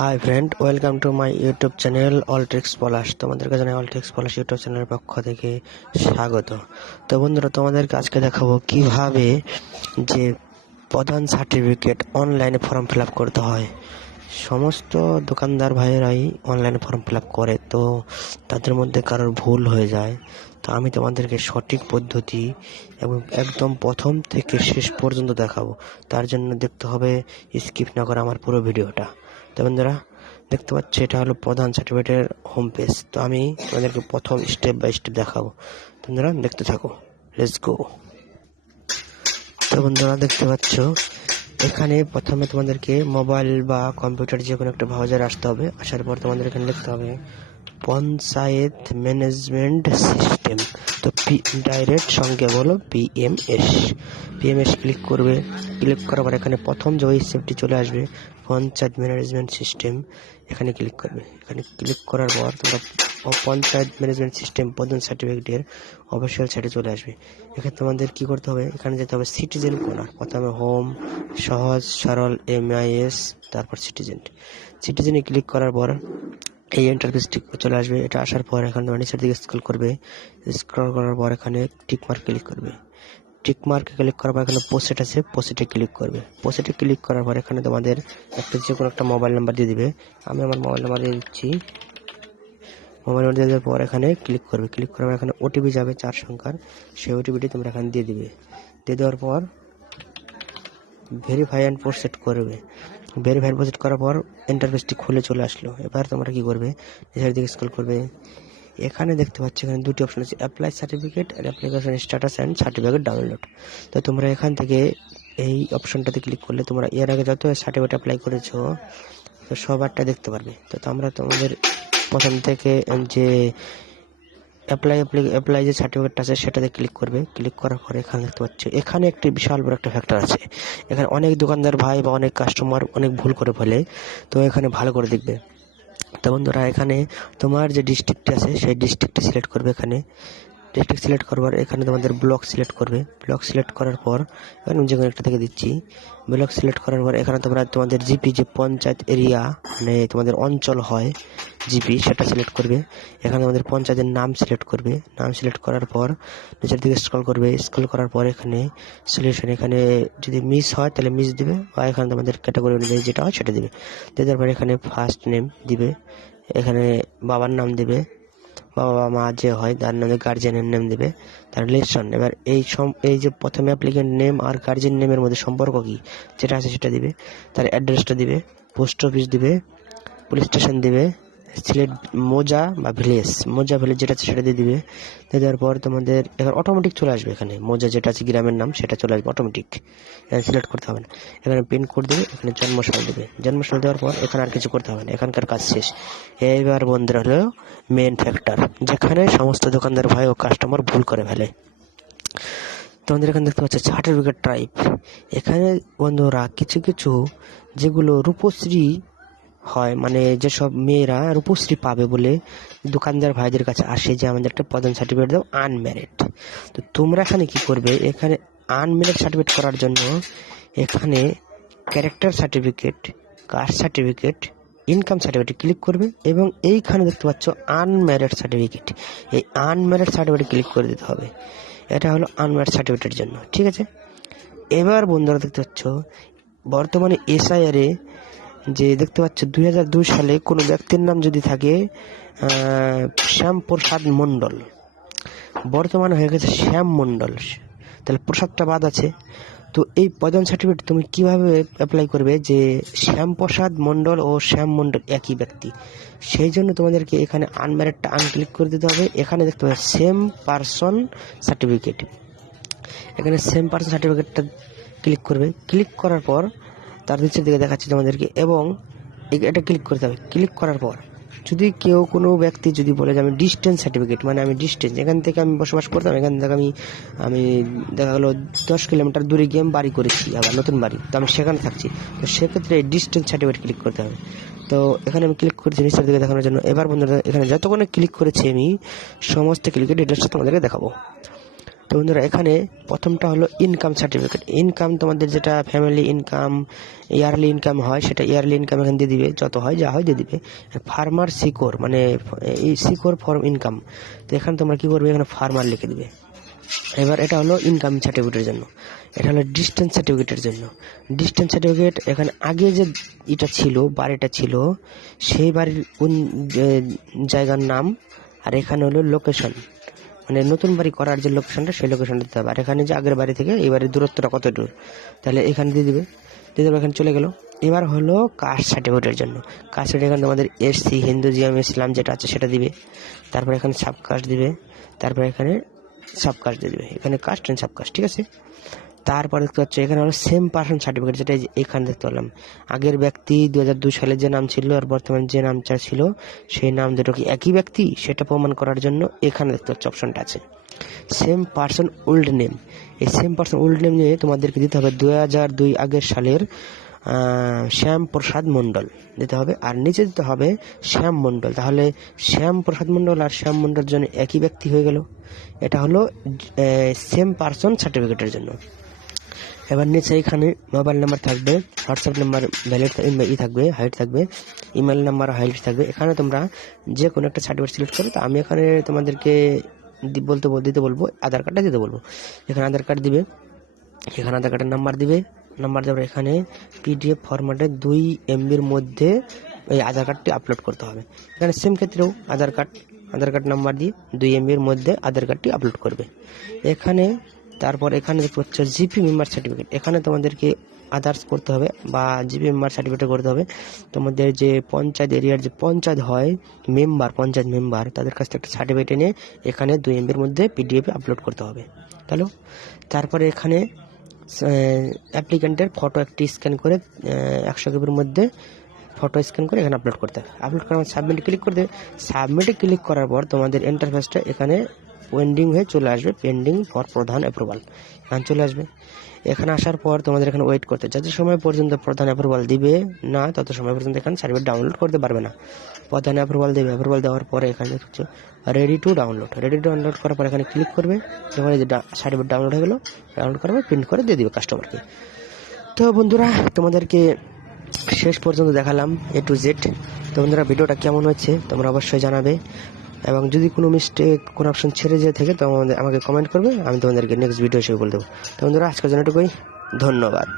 Hi friend welcome to my YouTube channel all tricks Palash তোমাদেরকে all tricks পলাশ YouTube চ্যানেলের পক্ষ থেকে স্বাগত। তো বন্ধুরা, তোমাদেরকে আজকে দেখাবো কীভাবে যে প্রধান সার্টিফিকেট অনলাইনে ফর্ম ফিল আপ করতে হয়। সমস্ত দোকানদার ভাইয়েরাই অনলাইনে ফর্ম ফিল আপ করে, তো তাদের মধ্যে কারোর ভুল হয়ে যায়। তো আমি তোমাদেরকে সঠিক পদ্ধতি এবং একদম প্রথম থেকে শেষ পর্যন্ত দেখাবো। তার জন্য দেখতে হবে স্কিপ না করে আমার পুরো ভিডিওটা। তো বন্ধুরা, দেখতে পাচ্ছি এটা হলো প্রধান সার্টিফিকেটের হোম পেজ তো আমি তোমাদেরকে প্রথম স্টেপ বাই স্টেপ দেখাবো। বন্ধুরা, দেখতে থাকো। লেটস গো তো বন্ধুরা, দেখতে পাচ্ছ, এখানে প্রথমে তোমাদেরকে মোবাইল বা কম্পিউটার যে কোনো একটা ব্রাউজার আসতে হবে। আসার পর তোমাদের এখানে লিখতে হবে, পঞ্চায়েত ম্যানেজমেন্ট সিস্টেম তো পি ডাইরেক্ট সঙ্গে বলো পিএমএস পিএমএস ক্লিক করবে। ক্লিক করার পর এখানে প্রথম যে ওয়েবসাইটটি চলে আসবে, পঞ্চায়েত ম্যানেজমেন্ট সিস্টেম এখানে ক্লিক করবে। এখানে ক্লিক করার পর তোমরা পঞ্চায়েত ম্যানেজমেন্ট সিস্টেম প্রধান সার্টিফিকেটের অফিসিয়াল সাইটে চলে আসবে। এখানে তোমাদের কি করতে হবে? এখানে যেতে হবে সিটিজেন কর্নার প্রথমে হোম সহজ, সরল এমআইএস তারপর সিটিজেন সিটিজেনে ক্লিক করার পর এই ইন্টারফেসটি চলে আসবে, এটা আসার পর এখানে তোমরা নিচের দিকে স্ক্রল করবে স্ক্রল করার পর এখানে টিক মার্ক ক্লিক করবে। টিক মার্কে ক্লিক করার পর এখানে পোস্টেট আছে পোস্টেটে ক্লিক করবে। পোস্টেটে ক্লিক করার পর এখানে তোমাদের একটা যে কোনো একটা মোবাইল নাম্বার দিয়ে দিবে। আমি আমার মোবাইল নাম্বার দিয়ে দিচ্ছি। মোবাইল নাম্বার দিয়ে দেওয়ার পর এখানে ক্লিক করবে। ক্লিক করার পর এখানে ওটিপি যাবে চার সংখ্যার, সেই ওটিপিটি তোমরা এখানে দিয়ে দিবে। দিয়ে দেওয়ার পর ভেরিফাই অ্যান্ড প্রসেট করবে। ভেরিফাই প্রসেট করার পর ইন্টারফেসটি খুলে চলে আসলো। এবার তোমরা কি করবে? নিচের দিকে স্ক্রল করবে। এখানে দেখতে পাচ্ছ এখানে দুটি অপশন আছে apply certificate R application status and certificate download তো তোমরা এখান থেকে এই অপশনটাতে ক্লিক করলে তোমরা এর আগে যত সার্টিফিকেট অ্যাপ্লাই করেছ, তো সবারটা দেখতে পারবে। তো তোমরা তোমাদের প্রথম থেকে যে অ্যাপ্লাই অ্যাপ্লাই যে সার্টিফিকেটটা আছে সেটাতে ক্লিক করবে। ক্লিক করার পরে এখানে দেখতে পাচ্ছ, এখানে একটি বিশাল বড় একটা ফ্যাক্টর আছে। এখানে অনেক দোকানদার ভাই বা অনেক কাস্টমার অনেক ভুল করে ফেলে, তো এখানে ভালো করে দেখবে। তো বন্ধুরা, এখানে তোমার যে ডিস্ট্রিক্টটি আছে, সেই ডিস্ট্রিক্টটি সিলেক্ট করবে এখানে। ডিস্ট্রিক্ট সিলেক্ট করবার এখানে তোমাদের ব্লক সিলেক্ট করবে। ব্লক সিলেক্ট করার পর এখানে আমি যে কোনো একটা থেকে দিচ্ছি। ব্লক সিলেক্ট করার পর এখানে তোমরা তোমাদের জিপি যে পঞ্চায়েত এরিয়া মানে তোমাদের অঞ্চল হয় জিপি সেটা সিলেক্ট করবে। এখানে আমাদের পঞ্চায়েতের নাম সিলেক্ট করবে। নাম সিলেক্ট করার পর, নিচের দিকে স্ক্রল করবে। স্ক্রল করার পর এখানে সলিউশন এখানে যদি মিস হয়, তাহলে মিস দিবে বা এখানে আমাদের ক্যাটাগরি অনুযায়ী যেটা হয়, সেটা দিবে। দেওয়ার পর এখানে ফার্স্ট নেম দিবে। এখানে বাবার নাম দিবে। বাবা মা যে হয়, তার নামে গার্জেনের নেম দেবে। তার রিলেশন এবার এই সম, এই যে প্রথমে অ্যাপ্লিকেন্ট নেম আর গার্জেন নেমের মধ্যে সম্পর্ক কী? যেটা আছে সেটা দিবে। তার অ্যাড্রেসটা দিবে। পোস্ট অফিস দিবে। পুলিশ স্টেশন দিবে। সিলেট মোজা বা ভিলেজ। মোজা, ভিলেজ যেটা আছে সেটা দিয়ে দিবে। দিয়ে দেওয়ার পর তোমাদের এখানে অটোমেটিক চলে আসবে এখানে। মোজা যেটা আছে গ্রামের নাম, সেটা চলে আসবে অটোমেটিক সিলেক্ট করতে হবে না। এখানে পিন কোড দেবে, এখানে জন্মসাল দেবে। জন্মসাল দেওয়ার পর এখানে আর কিছু করতে হবে না। এখানকার কাজ শেষ। এইবার বন্ধুরা হলো মেন ফ্যাক্টর যেখানে সমস্ত দোকানদার ভাই ও কাস্টমার ভুল করে ফেলে। তোমাদের এখানে দেখতে পাচ্ছ সার্টিফিকেট টাইপ এখানে বন্ধুরা কিছু কিছু যেগুলো রূপশ্রী হয়। মানে যেসব মেয়েরা রূপশ্রী পাবে বলে দোকানদার ভাইদের কাছে আসে যে আমাদের একটা প্রধান সার্টিফিকেট দাও আনম্যারিড তো তোমরা এখানে কি করবে? এখানে আনম্যারিড সার্টিফিকেট করার জন্য এখানে character certificate caste certificate income certificate click করবে এবং এইখানে দেখতে পাচ্ছ আনম্যারিড সার্টিফিকেট এই আনম্যারিড সার্টিফিকেট ক্লিক করে দিতে হবে। এটা হলো আনম্যারিড সার্টিফিকেটের জন্য। ঠিক আছে? এবার বন্ধুরা দেখতে পাচ্ছ, বর্তমানে এসআইআরে যে দেখতে পাচ্ছ দুই হাজার দুই সালে কোনো ব্যক্তির নাম যদি থাকে শ্যামপ্রসাদ মণ্ডল। বর্তমানে হয়ে গেছে শ্যাম মণ্ডল। তাহলে প্রসাদটা বাদ আছে। তো এই প্রধান সার্টিফিকেট তুমি কীভাবে অ্যাপ্লাই করবে যে শ্যামপ্রসাদ মণ্ডল ও শ্যাম মণ্ডল একই ব্যক্তি? সেই জন্য তোমাদেরকে এখানে আনম্যারিডটা আনক্লিক করে দিতে হবে। এখানে দেখতে পাবে সেম পারসন সার্টিফিকেট এখানে সেম পারসন সার্টিফিকেটটা ক্লিক করবে। ক্লিক করার পর তার নিচের দিকে দেখাচ্ছে তোমাদেরকে। এবং এটা ক্লিক করতে হবে। ক্লিক করার পর যদি কেউ কোনো ব্যক্তি যদি বলে যে আমি ডিস্টেন্স সার্টিফিকেট মানে আমি ডিস্টেন্স এখান থেকে আমি বসবাস করতাম, এখান থেকে আমি আমি দেখা গেলো দশ কিলোমিটার দূরে গিয়ে আমি বাড়ি করেছি, আবার নতুন বাড়ি। তো আমি সেখানে থাকছি। তো সেক্ষেত্রে ডিস্টেন্স সার্টিফিকেট ক্লিক করতে হবে। তো এখানে আমি ক্লিক করেছি নিচের দিকে দেখানোর জন্য। এবার বন্ধুরা, এখানে যতক্ষণে ক্লিক করেছি আমি, সমস্ত ক্লিকের ডিটেলসটা তোমাদেরকে দেখাবো। তো বন্ধুরা, এখানে প্রথমটা হলো ইনকাম সার্টিফিকেট ইনকাম তোমাদের যেটা ফ্যামিলি ইনকাম ইয়ারলি ইনকাম হয়, সেটা ইয়ারলি ইনকাম এখানে দিয়ে দিবে। যত হয়, যা হয় দিয়ে দিবে। ফার্মার সিকোর মানে এই সিকোর ফর্ম ইনকাম তো এখানে তোমরা কী করবে? এখানে ফার্মার লিখে দিবে। এবার এটা হলো ইনকাম সার্টিফিকেটের জন্য। এটা হলো ডিস্টেন্স সার্টিফিকেটের জন্য। ডিস্টেন্স সার্টিফিকেট এখানে আগে যে এটা ছিল, বাড়িটা ছিল, সেই বাড়ির কোন জায়গার নাম, আর এখানে হলো লোকেশন মানে নতুন বাড়ি করার যে লোকেশনটা সেই লোকেশনটা দিতে হবে। আর এখানে যে আগের বাড়ি থেকে এই বাড়ির দূরত্বটা কত দূর? তাহলে এখানে দিয়ে দেবে। দিয়ে দেবে, এখানে চলে গেলো। এবার হলো কাস্ট সার্টিফিকেটের জন্য। কাস্ট সার্টিফিকেট তোমাদের এসসি হিন্দুজিয়াম ইসলাম যেটা আছে সেটা দিবে। তারপর এখানে সাব কাস্ট দিবে। তারপর এখানে সাব কাস্ট দিয়ে দেবে। এখানে কাস্ট অ্যান্ড সাবকাস্ট ঠিক আছে? তারপর দেখতে পাচ্ছ এখানে হলো সেম পার্সন সার্টিফিকেট যেটা এখানে দেখতে পেলাম আগের ব্যক্তি দু হাজার দুই সালে যে নাম ছিল আর বর্তমানে যে নামটা ছিল, সেই নাম দুটো কি একই ব্যক্তি? সেটা প্রমাণ করার জন্য এখানে দেখতে পাচ্ছ অপশনটা আছে। সেম পার্সন ওল্ড নেম এই সেম পার্সন ওল্ড নেম নিয়ে তোমাদেরকে দিতে হবে দু হাজার দুই আগের সালের শ্যাম প্রসাদ মণ্ডল। দিতে হবে। আর নিচে দিতে হবে শ্যাম মণ্ডল। তাহলে শ্যাম প্রসাদ মণ্ডল আর শ্যাম মণ্ডল জন্য একই ব্যক্তি হয়ে গেল। এটা হলো সেম পার্সন সার্টিফিকেটের জন্য। এবার নিচে এখানে মোবাইল নাম্বার থাকবে হোয়াটসঅ্যাপ নাম্বার ভ্যালিড ই থাকবে হাইট থাকবে ইমেল নাম্বার হাইট থাকবে। এখানে তোমরা যে কোনো একটা সার্টিফিকেট সিলেক্ট করো তো আমি এখানে তোমাদেরকে বলতে বল- দিতে বলব, আধার কার্ডটা দিতে বলব। এখানে আধার কার্ড দিবে, এখানে আধার কার্ডের নাম্বার দিবে নাম্বার দেওয়ার এখানে পিডিএফ ফরম্যাটে দুই এমবির মধ্যে এই আধার কার্ডটি আপলোড করতে হবে। এখানে সেম ক্ষেত্রেও Aadhaar card Aadhaar card number দিয়ে দুই এমবির মধ্যে আধার কার্ডটি আপলোড করবে। এখানে তারপর এখানে দেখতে পাচ্ছ জিপি মেম্বার সার্টিফিকেট এখানে তোমাদেরকে আদার্স করতে হবে বা জিপি মেম্বার সার্টিফিকেট করতে হবে। তোমাদের যে পঞ্চায়েত এরিয়ার যে পঞ্চায়েত হয় মেম্বার পঞ্চায়েত মেম্বার তাদের কাছ থেকে একটা সার্টিফিকেট এনে এখানে দুই এমবির মধ্যে পিডিএফে আপলোড করতে হবে। হ্যালো তারপরে এখানে অ্যাপ্লিক্যান্টের ফটো একটি স্ক্যান করে একশো কেবির মধ্যে ফটো স্ক্যান করে এখানে আপলোড করতে হবে। আপলোড করার সাবমিট ক্লিক করে দেবে সাবমিটে ক্লিক করার পর তোমাদের ইন্টারফেসটা এখানে পেন্ডিং হয়ে চলে আসবে পেন্ডিং ফর প্রধান অ্যাপ্রুভাল এখানে চলে আসবে। এখানে আসার পর তোমাদের এখানে ওয়েট করতে, যত সময় পর্যন্ত প্রধান অ্যাপ্রুভাল দিবে না, তত সময় পর্যন্ত এখানে সার্টিফিকেট ডাউনলোড করতে পারবে না। প্রধান অ্যাপ্রুভাল দেবে অ্যাপ্রুভাল দেওয়ার পরে এখানে হচ্ছে ready to download ready download করার পর এখানে ক্লিক করবে, এবার যে সার্টিফিকেট ডাউনলোড হয়ে গেলো ডাউনলোড করার পর প্রিন্ট করে দিয়ে দিবে কাস্টমারকে তো বন্ধুরা, তোমাদেরকে শেষ পর্যন্ত দেখালাম এ টু জেড তো বন্ধুরা, ভিডিওটা কেমন হচ্ছে তোমরা অবশ্যই জানাবে। এবং যদি কোনো মিস্টেক কোনো অপশন ছেড়ে যেয়ে থাকে তো আমাদের আমাকে কমেন্ট করবে, আমি তোমাদেরকে নেক্সট ভিডিও হিসেবে বলে দেবো। তো আজকের জন্য এটুকুই। ধন্যবাদ।